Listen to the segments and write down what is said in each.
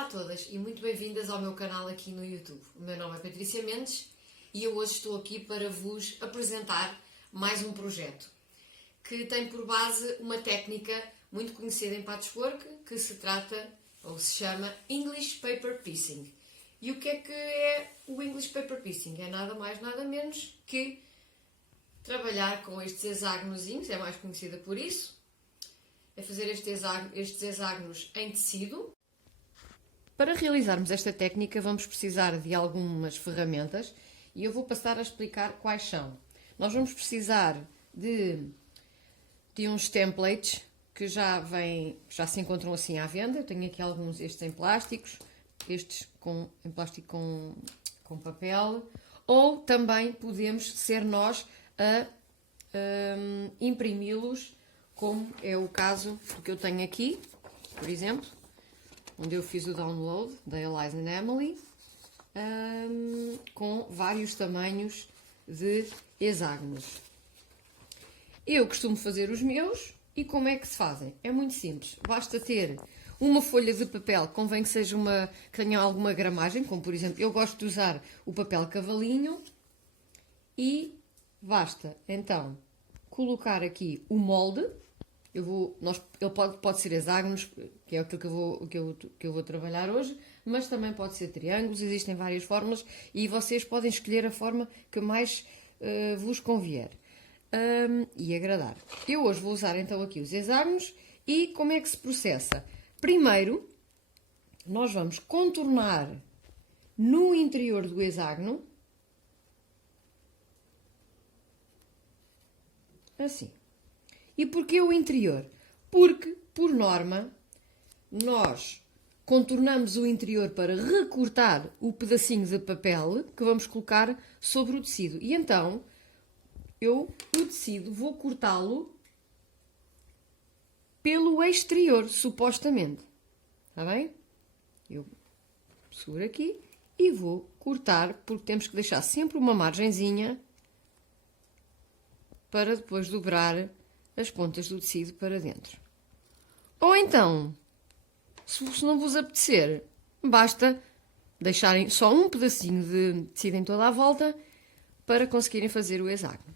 Olá a todas e muito bem-vindas ao meu canal aqui no YouTube. O meu nome é Patrícia Mendes e eu hoje estou aqui para vos apresentar mais um projeto que tem por base uma técnica muito conhecida em patchwork que se trata ou se chama English Paper Piecing. E o que é o English Paper Piecing? É nada mais nada menos que trabalhar com estes hexágonozinhos, é mais conhecida por isso, é fazer estes hexágonos em tecido. Para realizarmos esta técnica vamos precisar de algumas ferramentas e eu vou passar a explicar quais são. Nós vamos precisar de uns templates que já se encontram assim à venda. Eu tenho aqui alguns, estes em plásticos, estes em plástico com papel, ou também podemos ser nós a imprimi-los, como é o caso do que eu tenho aqui, por exemplo, onde eu fiz o download da Eliza and Emily, com vários tamanhos de hexágonos. Eu costumo fazer os meus, e como é que se fazem? É muito simples, basta ter uma folha de papel, convém que seja que tenha alguma gramagem, como por exemplo, eu gosto de usar o papel cavalinho, e basta então colocar aqui o molde. Ele pode ser hexágonos, que é aquilo que eu vou trabalhar hoje, mas também pode ser triângulos, existem várias formas e vocês podem escolher a forma que mais vos convier e agradar. Eu hoje vou usar então aqui os hexágonos e como é que se processa? Primeiro, nós vamos contornar no interior do hexágono, assim. E porquê o interior? Porque, por norma, nós contornamos o interior para recortar o pedacinho de papel que vamos colocar sobre o tecido. E então, o tecido vou cortá-lo pelo exterior, supostamente. Está bem? Eu seguro aqui e vou cortar, porque temos que deixar sempre uma margenzinha para depois dobrar as pontas do tecido para dentro. Ou então, se não vos apetecer, basta deixarem só um pedacinho de tecido em toda a volta para conseguirem fazer o hexágono.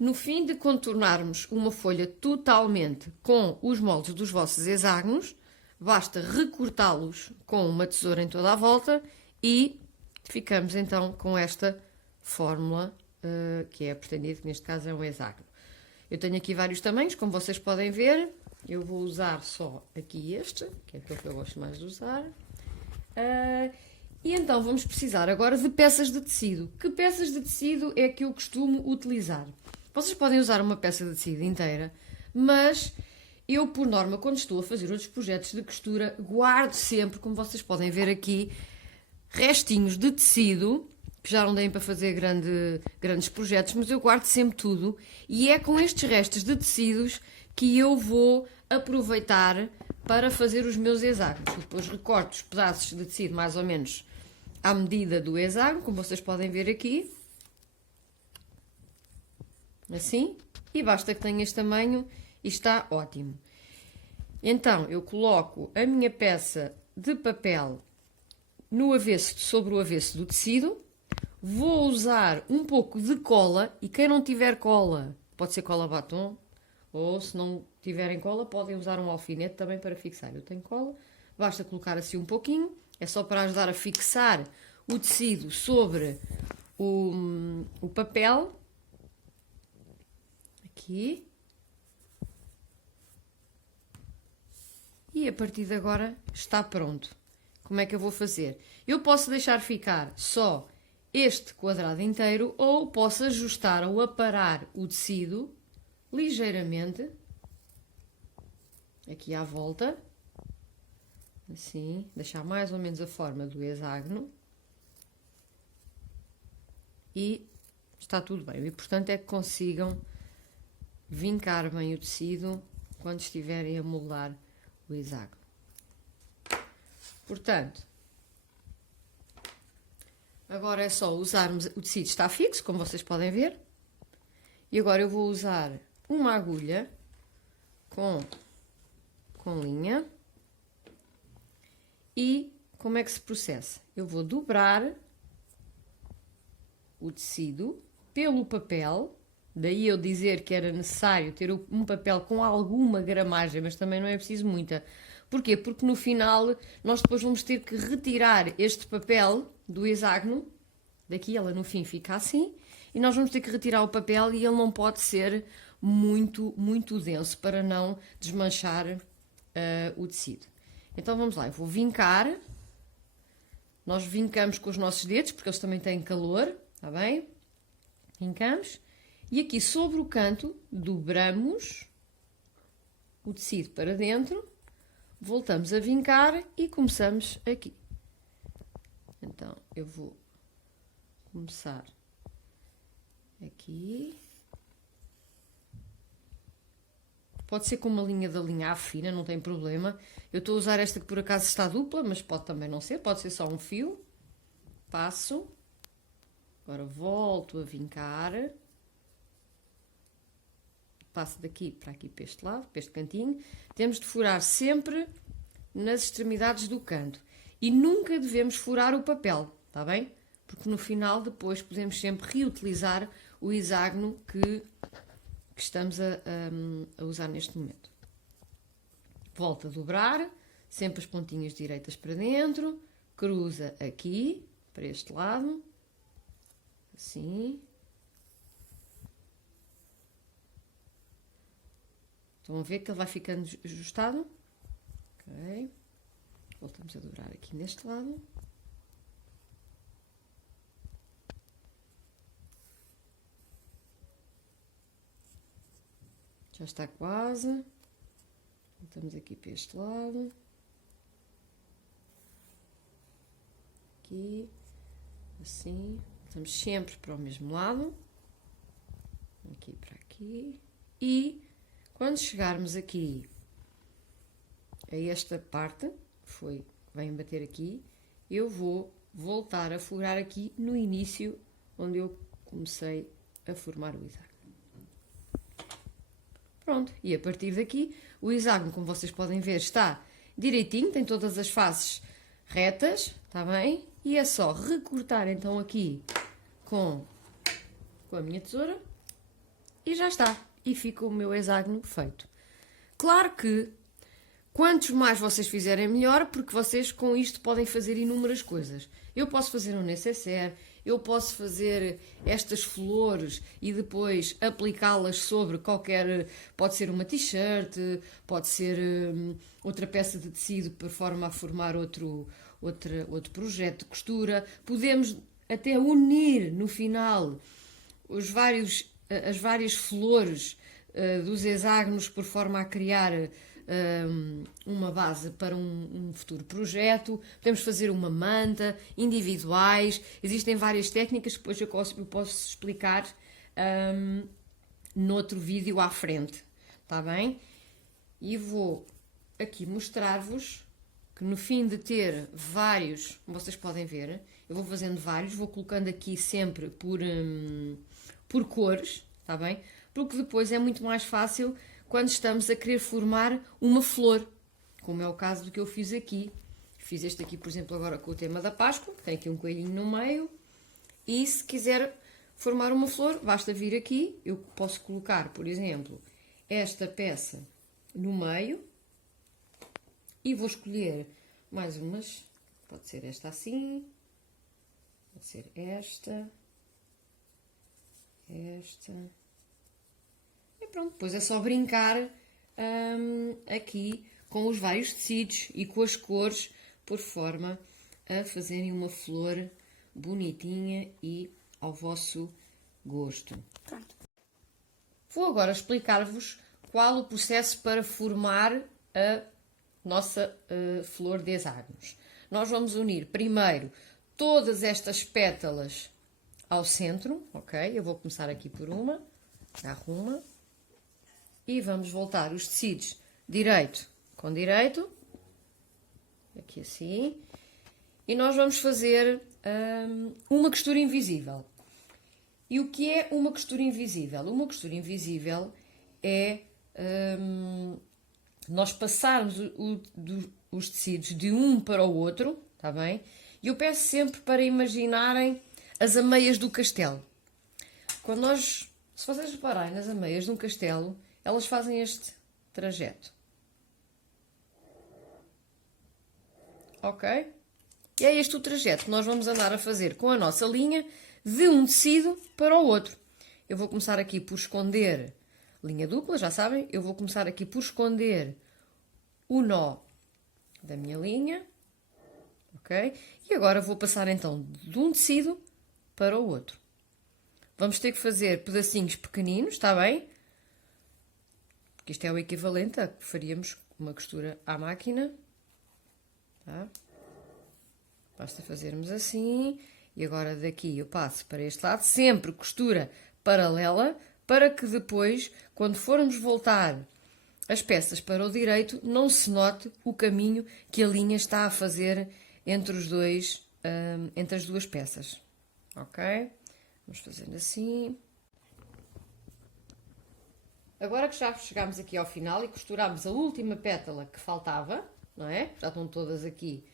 No fim de contornarmos uma folha totalmente com os moldes dos vossos hexágonos, basta recortá-los com uma tesoura em toda a volta e ficamos então com esta fórmula que é pretendido, que neste caso é um hexágono. Eu tenho aqui vários tamanhos, como vocês podem ver. Eu vou usar só aqui este, que é aquele que eu gosto mais de usar. E então vamos precisar agora de peças de tecido. Que peças de tecido é que eu costumo utilizar? Vocês podem usar uma peça de tecido inteira, mas eu, por norma, quando estou a fazer outros projetos de costura, guardo sempre, como vocês podem ver aqui, restinhos de tecido, que já não deem para fazer grandes projetos, mas eu guardo sempre tudo e é com estes restos de tecidos que eu vou aproveitar para fazer os meus hexágonos. Depois recorto os pedaços de tecido mais ou menos à medida do hexágono, como vocês podem ver aqui. Assim. E basta que tenha este tamanho e está ótimo. Então, eu coloco a minha peça de papel sobre o avesso do tecido. Vou usar um pouco de cola, e quem não tiver cola, pode ser cola batom, ou se não tiverem cola, podem usar um alfinete também para fixar. Eu tenho cola, basta colocar assim um pouquinho, é só para ajudar a fixar o tecido sobre o papel. Aqui. E a partir de agora está pronto. Como é que eu vou fazer? Eu posso deixar ficar só este quadrado inteiro ou posso ajustar ou aparar o tecido ligeiramente aqui à volta, assim, deixar mais ou menos a forma do hexágono e está tudo bem. O importante é que consigam vincar bem o tecido quando estiverem a moldar o hexágono. Portanto, agora é só usarmos, o tecido está fixo, como vocês podem ver. E agora eu vou usar uma agulha com linha E como é que se processa? Eu vou dobrar o tecido pelo papel, daí eu dizer que era necessário ter um papel com alguma gramagem, mas também não é preciso muita. Porquê? Porque no final nós depois vamos ter que retirar este papel do hexágono, daqui ela no fim fica assim, e nós vamos ter que retirar o papel e ele não pode ser muito denso para não desmanchar o tecido. Então vamos lá, eu vou vincar, nós vincamos com os nossos dedos, porque eles também têm calor, está bem? Vincamos, e aqui sobre o canto dobramos o tecido para dentro, voltamos a vincar e começamos aqui. Então eu vou começar aqui. Pode ser com uma linha da linha fina, não tem problema. Eu estou a usar esta que por acaso está dupla, mas pode também não ser, pode ser só um fio. Passo. Agora volto a vincar. Passo daqui para este lado, para este cantinho. Temos de furar sempre nas extremidades do canto. E nunca devemos furar o papel, está bem? Porque no final depois podemos sempre reutilizar o hexágono que estamos a usar neste momento. Volta a dobrar, sempre as pontinhas direitas para dentro, cruza aqui, para este lado, assim. Estão a ver que ele vai ficando ajustado? Ok. Voltamos a dobrar aqui neste lado. Já está quase. Voltamos aqui para este lado. Aqui. Assim. Voltamos sempre para o mesmo lado. Aqui para aqui. E quando chegarmos aqui a esta parte, vem bater aqui, eu vou voltar a furar aqui no início, onde eu comecei a formar o hexágono. Pronto, e a partir daqui, o hexágono, como vocês podem ver, está direitinho, tem todas as faces retas, está bem? E é só recortar então aqui com a minha tesoura e já está. E fica o meu hexágono feito. Claro que quantos mais vocês fizerem melhor, porque vocês com isto podem fazer inúmeras coisas. Eu posso fazer um necessaire, eu posso fazer estas flores e depois aplicá-las sobre qualquer... Pode ser uma t-shirt, pode ser outra peça de tecido por forma a formar outro projeto de costura. Podemos até unir no final as várias flores dos hexágonos por forma a criar uma base para um futuro projeto. Podemos fazer uma manta, individuais. Existem várias técnicas que depois eu posso explicar noutro vídeo à frente, está bem? E vou aqui mostrar-vos que no fim de ter vários, como vocês podem ver, eu vou fazendo vários, vou colocando aqui sempre por cores, está bem? Porque depois é muito mais fácil quando estamos a querer formar uma flor, como é o caso do que eu fiz aqui. Fiz este aqui, por exemplo, agora com o tema da Páscoa, que tem aqui um coelhinho no meio, e se quiser formar uma flor, basta vir aqui, eu posso colocar, por exemplo, esta peça no meio, e vou escolher mais umas, pode ser esta assim, pode ser esta, e pronto, depois é só brincar aqui com os vários tecidos e com as cores, por forma a fazerem uma flor bonitinha e ao vosso gosto. Pronto. Vou agora explicar-vos qual o processo para formar a nossa flor de hexágonos. Nós vamos unir primeiro todas estas pétalas ao centro, ok? Eu vou começar aqui por uma, arruma, e vamos voltar os tecidos direito com direito, aqui assim, e nós vamos fazer uma costura invisível. E o que é uma costura invisível? Uma costura invisível é nós passarmos os tecidos de um para o outro, está bem? E eu peço sempre para imaginarem as ameias do castelo. Quando nós, se vocês repararem nas ameias de um castelo, elas fazem este trajeto. Ok? E é este o trajeto que nós vamos andar a fazer com a nossa linha de um tecido para o outro. Eu vou começar aqui por esconder linha dupla, já sabem, eu vou começar aqui por esconder o nó da minha linha, ok? E agora vou passar então de um tecido para o outro. Vamos ter que fazer pedacinhos pequeninos, está bem? Porque isto é o equivalente a que faríamos uma costura à máquina, tá? Basta fazermos assim, e agora daqui eu passo para este lado, sempre costura paralela, para que depois, quando formos voltar as peças para o direito, não se note o caminho que a linha está a fazer entre os dois, entre as duas peças. Ok? Vamos fazendo assim. Agora que já chegámos aqui ao final e costurámos a última pétala que faltava, não é? Já estão todas aqui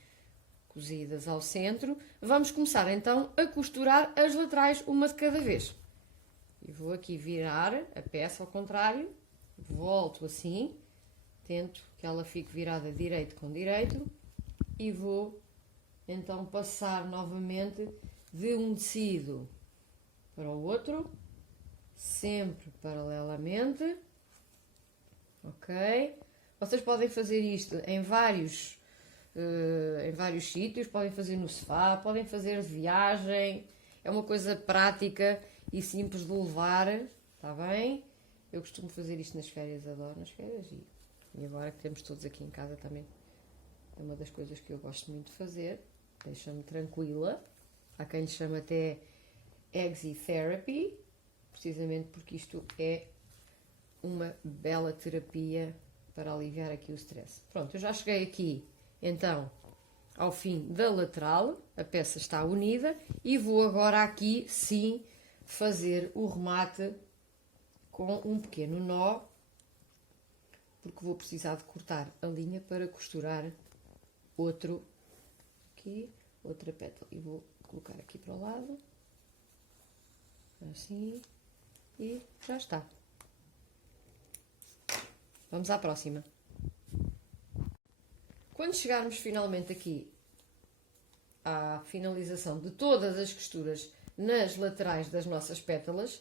cozidas ao centro. Vamos começar então a costurar as laterais uma de cada vez. E vou aqui virar a peça ao contrário, volto assim, tento que ela fique virada direito com direito e vou então passar novamente de um tecido para o outro, sempre paralelamente, ok? Vocês podem fazer isto em vários sítios, podem fazer no sofá, podem fazer de viagem, é uma coisa prática e simples de levar, está bem? Eu costumo fazer isto nas férias, adoro nas férias e agora que temos todos aqui em casa também é uma das coisas que eu gosto muito de fazer, deixa-me tranquila, há quem lhe chama até Exi Therapy, precisamente porque isto é uma bela terapia para aliviar aqui o stress. Pronto, eu já cheguei aqui então ao fim da lateral, a peça está unida e vou agora aqui sim fazer o remate com um pequeno nó, porque vou precisar de cortar a linha para costurar outra pétala. E vou colocar aqui para o lado, assim, e já está. Vamos à próxima. Quando chegarmos finalmente aqui à finalização de todas as costuras nas laterais das nossas pétalas,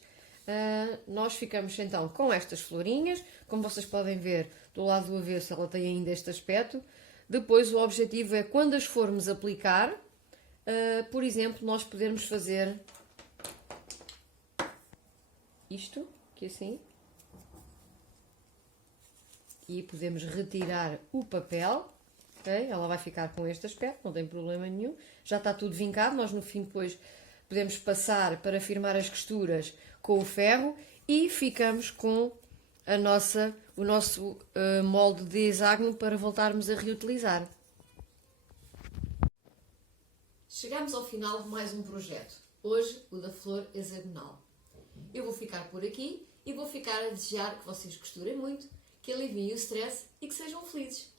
nós ficamos então com estas florinhas. Como vocês podem ver, do lado do avesso ela tem ainda este aspecto. Depois o objetivo é, quando as formos aplicar, por exemplo, nós podermos fazer isto, que assim, e podemos retirar o papel, ok? Ela vai ficar com este aspecto, não tem problema nenhum. Já está tudo vincado, nós no fim depois podemos passar para firmar as costuras com o ferro e ficamos com o nosso molde de hexágono para voltarmos a reutilizar. Chegamos ao final de mais um projeto, hoje o da flor hexagonal. Eu vou ficar por aqui e vou ficar a desejar que vocês costurem muito, que aliviem o stress e que sejam felizes.